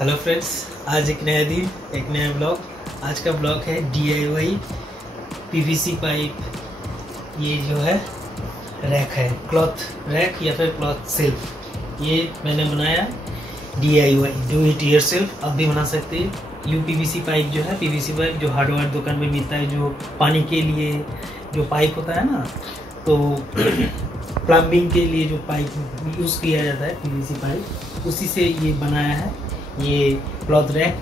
Hello friends, आज एक नया दिन, एक नया ब्लॉग। आज का ब्लॉग है DIY PVC पाइप। ये जो है रैक है, क्लॉथ रैक या फिर क्लॉथ सेल्फ। ये मैंने बनाया DIY, डू इट योरसेल्फ। आप भी बना सकते हैं। UPVC पाइप जो है, PVC पाइप जो हार्डवेयर दुकान में मिलता है, जो पानी के लिए जो पाइप होता है ना, तो प्लम्बिंग के लिए जो पाइप यूज़ किया जाता है PVC पाइप, उसी से ये बनाया है। ये क्लॉथ रैक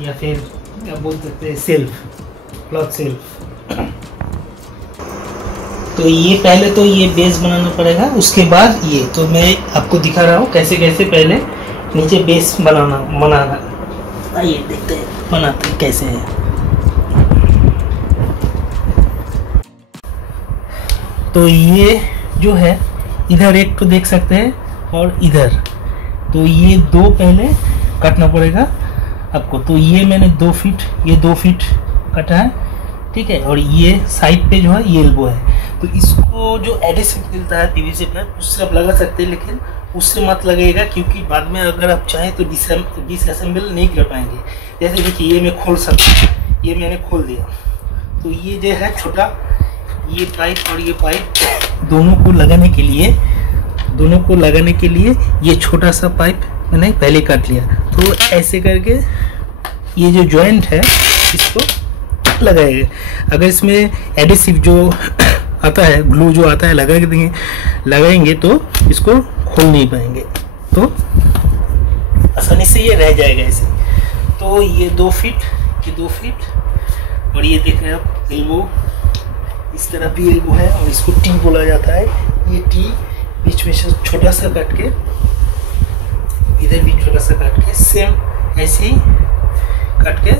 या फिर क्या बोल सकते हैं, सेल्फ, क्लॉथ सेल्फ। तो ये पहले तो ये बेस बनाना पड़ेगा, उसके बाद ये तो मैं आपको दिखा रहा हूँ कैसे कैसे पहले नीचे बेस बनाना। आइए देखते हैं बनाते हैं कैसे है। तो ये जो है इधर एक तो देख सकते हैं और इधर, तो ये दो पहले काटना पड़ेगा आपको। तो ये मैंने 2 फीट, ये 2 फीट काटा है, ठीक है। और ये साइड पे जो है ये एल्बो है। तो इसको जो एडिसिव मिलता है PVC पाइप, उससे आप लगा सकते हैं, लेकिन उससे मत लगेगा, क्योंकि बाद में अगर आप चाहें तो डिसअसेंबल नहीं कर पाएंगे। जैसे देखिए ये मैं खोल सकता हूँ, ये मैंने खोल दिया। तो ये जो है छोटा, ये पाइप और ये पाइप दोनों को लगाने के लिए ये छोटा सा पाइप मैंने पहले काट लिया। तो ऐसे करके ये जो जॉइंट है इसको लगाएंगे। अगर इसमें एडिसिव जो आता है, ग्लू जो आता है, लगाएंगे तो इसको खोल नहीं पाएंगे, तो आसानी से ये रह जाएगा ऐसे। तो ये 2 फीट, ये 2 फीट, और ये देख रहे हैं आप एल्बो, इस तरह भी एल्बो है, और इसको टी बोला जाता है। ये टी बीच में से छोटा सा काट के, इधर भी छोटा सा काट के, सेम ऐसे ही काट के,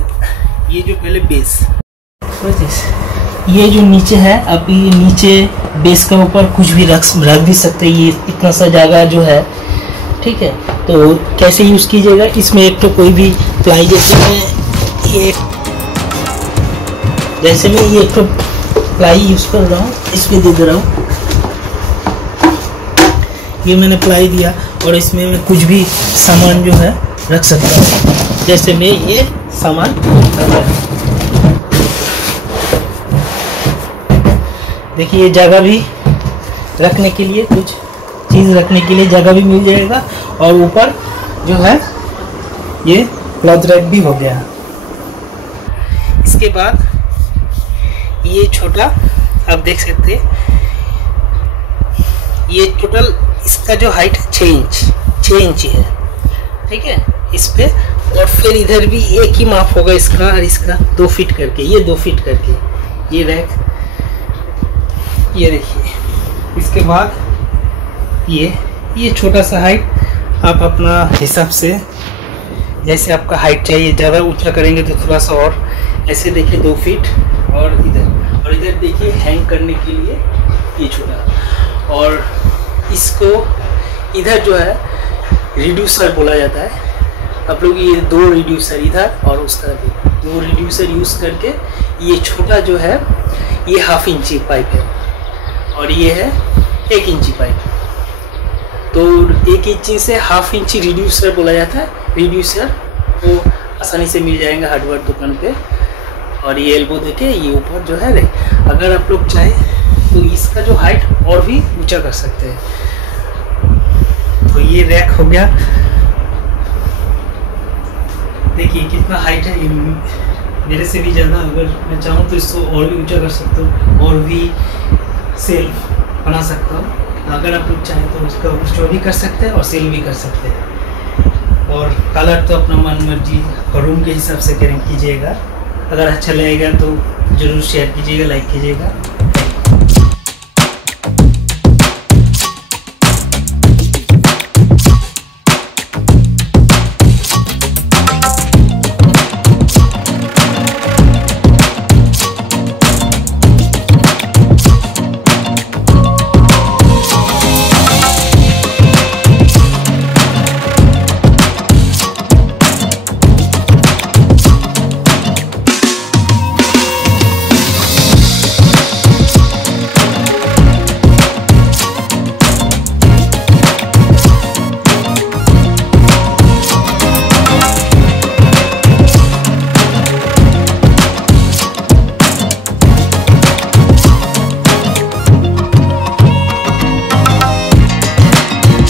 ये जो पहले बेस, ये जो नीचे है, आप ये नीचे बेस के ऊपर कुछ भी रख भी सकते हैं। ये इतना सा जगह जो है, ठीक है। तो कैसे यूज़ कीजिएगा, इसमें एक तो कोई भी प्लाई, जैसे मैं ये एक तो प्लाई यूज़ कर रहा हूँ, इसमें दे रहा हूँ। ये मैंने प्लाई दिया, और इसमें मैं कुछ भी सामान जो है रख सकता हूँ। जैसे मैं ये सामान देखिए, ये जगह भी रखने के लिए, कुछ चीज़ रखने के लिए जगह भी मिल जाएगा। और ऊपर जो है ये क्लॉथ रैक भी हो गया। इसके बाद ये छोटा आप देख सकते हैं, ये टोटल इसका जो हाइट 6 इंच है, ठीक है इस पे। और फिर इधर भी एक ही माप होगा इसका और इसका, 2 फीट करके, ये 2 फीट करके ये रैक, ये देखिए। इसके बाद ये छोटा सा हाइट आप अपना हिसाब से, जैसे आपका हाइट चाहिए, ज़्यादा ऊंचा करेंगे तो थोड़ा सा और ऐसे देखिए 2 फीट। और इधर देखिए हैंग करने के लिए ये छोटा। और इसको इधर जो है रिड्यूसर बोला जाता है। आप लोग ये 2 रिड्यूसर इधर और उस तरह भी 2 रिड्यूसर यूज़ करके, ये छोटा जो है ये 1/2 इंची पाइप है, और ये है 1 इंची पाइप। तो 1 इंची से 1/2 इंची रिड्यूसर बोला जाता है। रिड्यूसर वो आसानी से मिल जाएगा हार्डवेयर दुकान पे। और ये एल्बो देखे, ये ऊपर जो है, अगर आप लोग चाहें तो इसका जो हाइट और भी ऊंचा कर सकते हैं। तो ये रैक हो गया। देखिए कितना हाइट है, मेरे से भी ज़्यादा। अगर मैं चाहूँ तो इसको और भी ऊंचा कर सकता हूँ, और भी सेल्फ बना सकता हूँ। अगर आप लोग चाहें तो उसका ऊंचा भी कर सकते हैं और सेल भी कर सकते हैं। और कलर तो अपना मन मर्जी और रूम के हिसाब से कीजिएगा। अगर अच्छा लगेगा तो ज़रूर शेयर कीजिएगा, लाइक कीजिएगा।